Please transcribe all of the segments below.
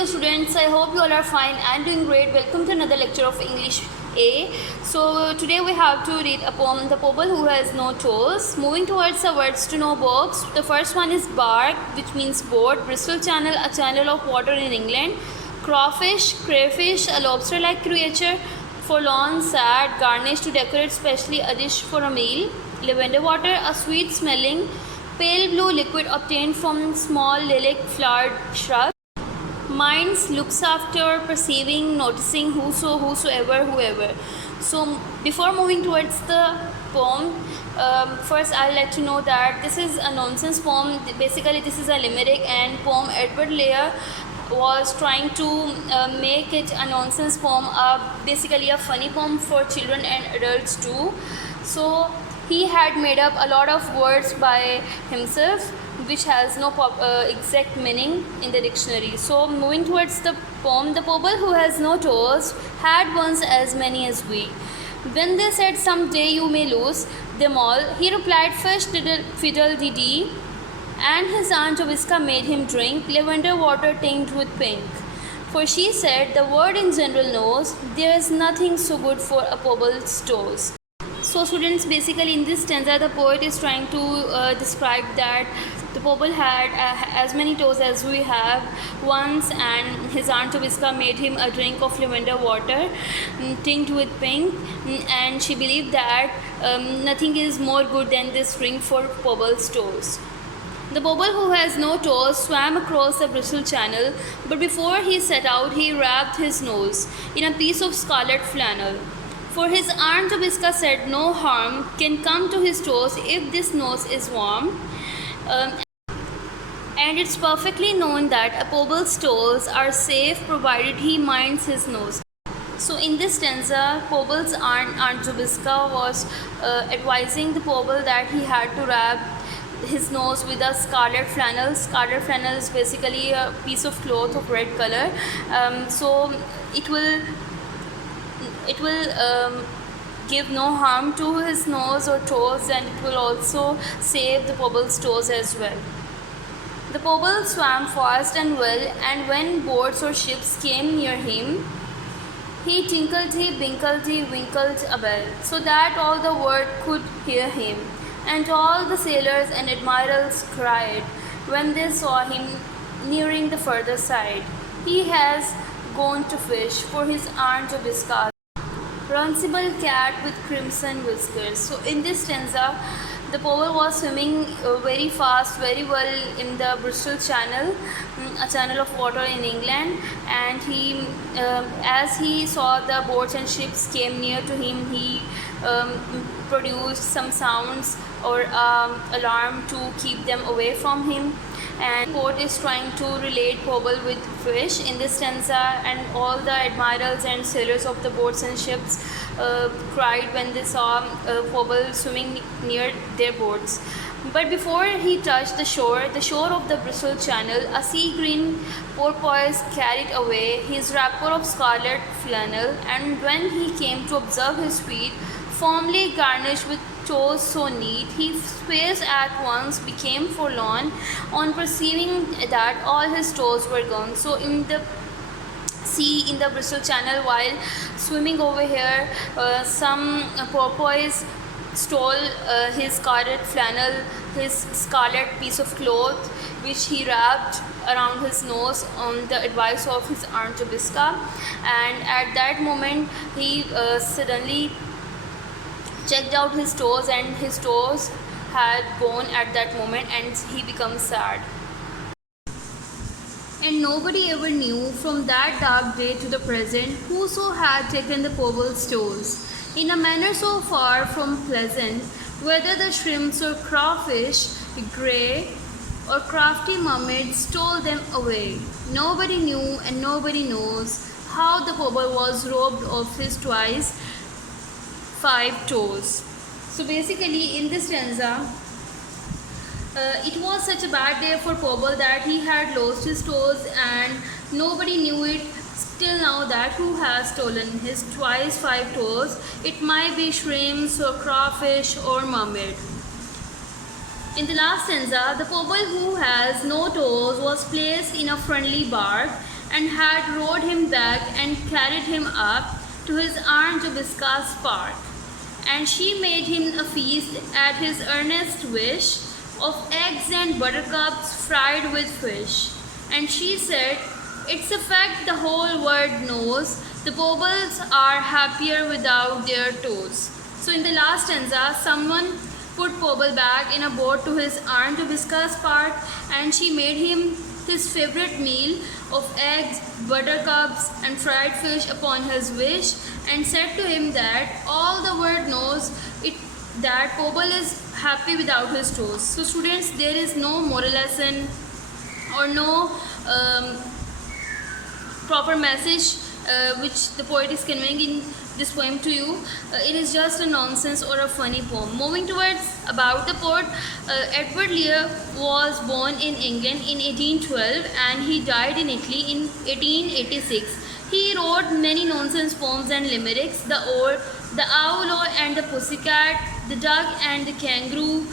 dear students, I hope you all are fine and doing great. Welcome to another lecture of English A. So today we have to read a poem, The Pobble Who Has No Toes. Moving towards the words to know box. The first one is bark, which means boat. Bristol channel, a channel of water in England. Crawfish, crayfish, a lobster-like creature. Forlorn, sad, garnish to decorate, specially a dish for a meal. Lavender water, a sweet-smelling pale blue liquid obtained from small lilac flowered shrub. Minds looks after perceiving, noticing whoever. So before moving towards the poem, first I'll let you know that this is a nonsense poem. Basically this is a limerick and poem. Edward Lear was trying to make it a nonsense poem, basically a funny poem for children and adults too. So he had made up a lot of words by himself which has no exact meaning in the dictionary. So moving towards the poem, the pobble who has no toes had once as many as we. When they said someday you may lose them all, he replied first fiddle-dee-dee, and his aunt Joviska made him drink lavender water tinged with pink. For she said the world in general knows there is nothing so good for a pobble's toes. So students, basically in this stanza the poet is trying to describe that the pobble had as many toes as we have once, and his aunt Joviska made him a drink of lavender water tinged with pink, and she believed that nothing is more good than this drink for pobble's toes. The pobble who has no toes swam across the Bristol Channel, but before he set out he wrapped his nose in a piece of scarlet flannel. For his aunt Joviska said no harm can come to his toes if this nose is warm. And it's perfectly known that a pobble's toes are safe provided he minds his nose. So in this stanza, Pobble's aunt Joviska was advising the pobble that he had to wrap his nose with a scarlet flannel. Scarlet flannel is basically a piece of cloth of red color. So it will give no harm to his nose or toes, and it will also save the pobble's toes as well. The pobble swam fast and well, and when boats or ships came near him, he tinkledy, binkledy, winkled a bell, so that all the world could hear him. And all the sailors and admirals cried when they saw him nearing the further side, he has gone to fish for his aunt Joviska, runcible cat with crimson whiskers. So in this stanza, the pobble was swimming very fast, very well in the Bristol Channel, a channel of water in England, and he, as he saw the boats and ships came near to him, he produced some sounds or alarm to keep them away from him. And the poet is trying to relate pobble with fish in this stanza, and all the admirals and sailors of the boats and ships cried when they saw pobble swimming near their boats. But before he touched the shore of the Bristol Channel, a sea green porpoise carried away his wrapper of scarlet flannel, and when he came to observe his feet, firmly garnished with toes so neat, his face at once became forlorn on perceiving that all his toes were gone. So in the sea, in the Bristol Channel, while swimming over here, some porpoise stole his scarlet flannel, his scarlet piece of cloth, which he wrapped around his nose on the advice of his aunt Joviska, and at that moment he suddenly checked out his toes, and his toes had gone at that moment, and he becomes sad. And nobody ever knew from that dark day to the present whoso had taken the pobble's toes, in a manner so far from pleasant, whether the shrimps or crawfish, grey or crafty mermaid stole them away. Nobody knew and nobody knows how the pobble was robbed of his twice 5 toes. So basically in this stanza, it was such a bad day for Pobble that he had lost his toes, and nobody knew it till now that who has stolen his twice 5 toes. It might be shrimps or crawfish or mermaid. In the last stanza, the Pobble who has no toes was placed in a friendly bark and had rowed him back and carried him up to his Aunt Jobiska's park. And she made him a feast at his earnest wish of eggs and buttercups fried with fish. And she said, "It's a fact the whole world knows, the Pobbles are happier without their toes." So in the last stanza, someone put Pobble back in a boat to his Aunt Jobiska's park, and she made him his favorite meal of eggs, buttercups and fried fish upon his wish, and said to him that all the world knows it, that Pobble is happy without his toes. So students, there is no moral lesson or no proper message which the poet is conveying in this poem to you. It is just a nonsense or a funny poem. Moving towards about the poet, Edward Lear was born in England in 1812 and he died in Italy in 1886. He wrote many nonsense poems and limericks: the Owl and the Pussycat, the Duck and the Kangaroo,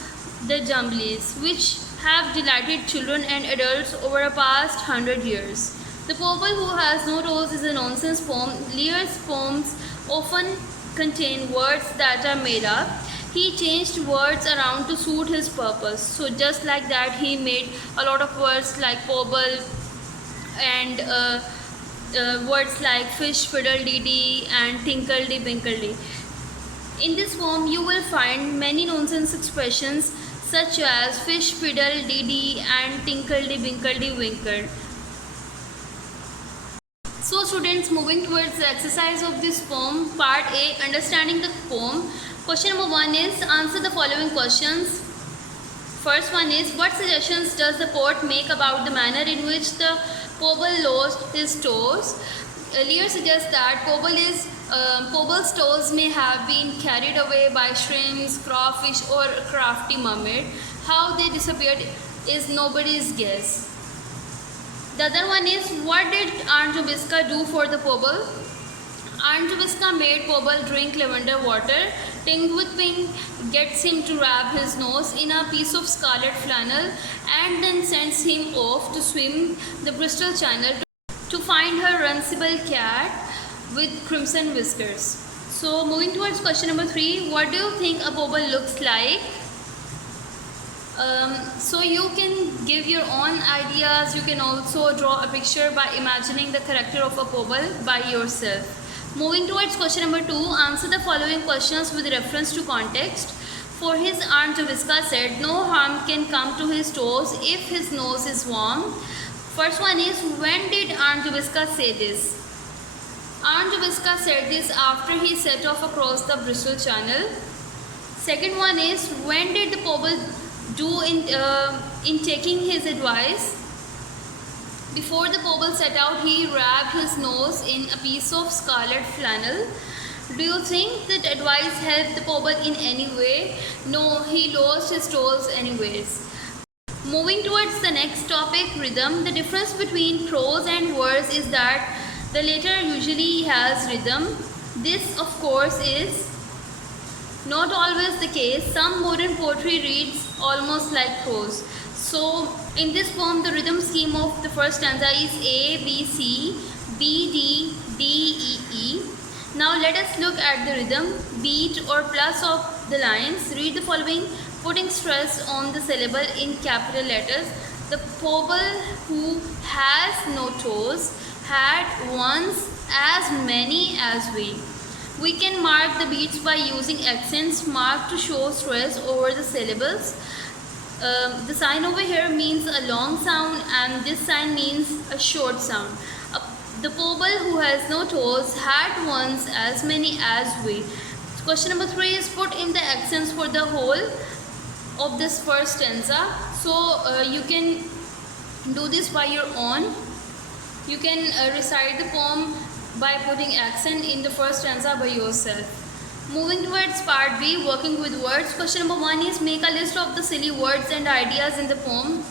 the Jumblies, which have delighted children and adults over the past 100 years. The Pobble Who Has No Toes is a nonsense poem. Lear's poems often contain words that are made up. He changed words around to suit his purpose. So just like that, he made a lot of words like Pobble and words like fish, fiddle, dee dee and tinkle dee binkle dee. In this poem, you will find many nonsense expressions such as fish, fiddle, dee dee and tinkle dee binkle dee winkle. So students, moving towards the exercise of this poem, part A, understanding the poem. Question number 1 is, answer the following questions. First one is, what suggestions does the poet make about the manner in which the Pobble lost his toes? Lear suggests that Pobble's toes may have been carried away by shrimps, crawfish or a crafty mermaid. How they disappeared is nobody's guess. The other one is, what did Aunt Jobiska do for the Pobble? Aunt Jobiska made Pobble drink lavender water tinged with pink, gets him to wrap his nose in a piece of scarlet flannel, and then sends him off to swim the Bristol Channel to find her runcible cat with crimson whiskers. So moving towards question number 3, what do you think a Pobble looks like? So you can give your own ideas. You can also draw a picture by imagining the character of a Pobble by yourself. Moving towards question number 2, answer the following questions with reference to context. For his Aunt Jobiska said, no harm can come to his toes if his nose is warm. First one is, when did Aunt Jobiska say this? Aunt Jobiska said this after he set off across the Bristol Channel. Second one is, when did the Pobble do in taking his advice? Before the Pobble set out, he wrapped his nose in a piece of scarlet flannel. Do you think that advice helped the Pobble in any way? No, he lost his toes anyways. Moving towards the next topic, rhythm. The difference between prose and verse is that the latter usually has rhythm. This, of course, is not always the case. Some modern poetry reads almost like prose. So in this poem, the rhythm scheme of the first stanza is A, B, C, B, D, D, E, E. Now let us look at the rhythm, beat or plus of the lines. Read the following, putting stress on the syllable in capital letters. The Pobble who has no toes had once as many as we. We can mark the beats by using accents marked to show stress over the syllables. The sign over here means a long sound and this sign means a short sound. The Pobble who has no toes had once as many as we. Question number 3 is, put in the accents for the whole of this first stanza. So you can do this by your own. You can recite the poem by putting accent in the first stanza by yourself. Moving towards part B, working with words. Question number 1 is, make a list of the silly words and ideas in the poem.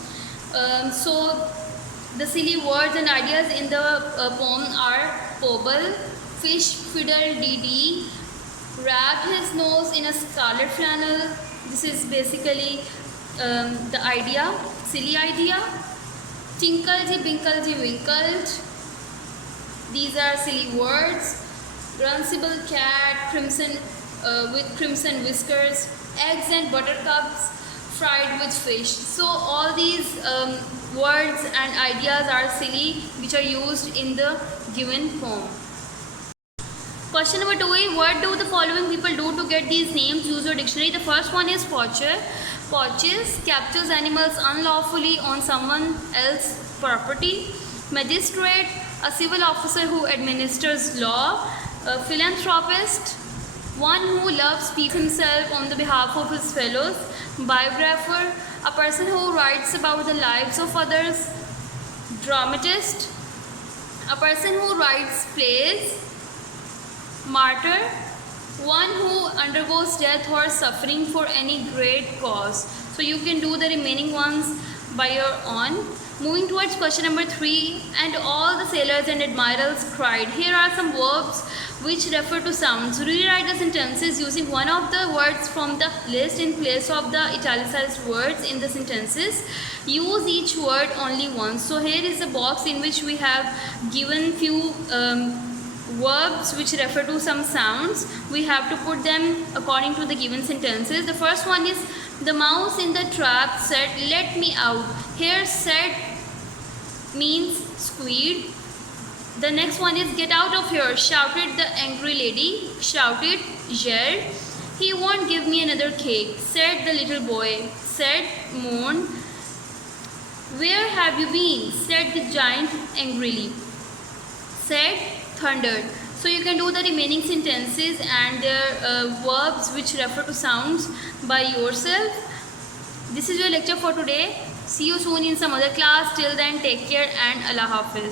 So the silly words and ideas in the poem are Pobble, fish, fiddle, dee dee, wrapped his nose in a scarlet flannel. This is basically the idea, silly idea. Tinkle-dee, binkle-dee, winkled. These are silly words. Runcible cat, crimson with crimson whiskers, eggs and buttercups fried with fish. So all these words and ideas are silly, which are used in the given poem. Question number 2 is, what do the following people do to get these names? Use your dictionary. The first one is poacher. Poaches, captures animals unlawfully on someone else's property. Magistrate, a civil officer who administers law. A philanthropist, one who loves people himself on the behalf of his fellows. Biographer, a person who writes about the lives of others. Dramatist, a person who writes plays. Martyr, one who undergoes death or suffering for any great cause. So you can do the remaining ones by your own. Moving towards question number 3, and all the sailors and admirals cried. Here are some verbs which refer to sounds. Rewrite the sentences using one of the words from the list in place of the italicized words in the sentences. Use each word only once. So here is a box in which we have given few verbs which refer to some sounds. We have to put them according to the given sentences. The first one is, the mouse in the trap said, "Let me out." Here said means squealed. The next one is, get out of here, shouted the angry lady. Shouted, yelled. He won't give me another cake, said the little boy. Said, mourned. Where have you been? Said the giant angrily. Said, thundered. So you can do the remaining sentences and their verbs which refer to sounds by yourself. This is your lecture for today. See you soon in some other class. Till then, take care and Allah Hafiz.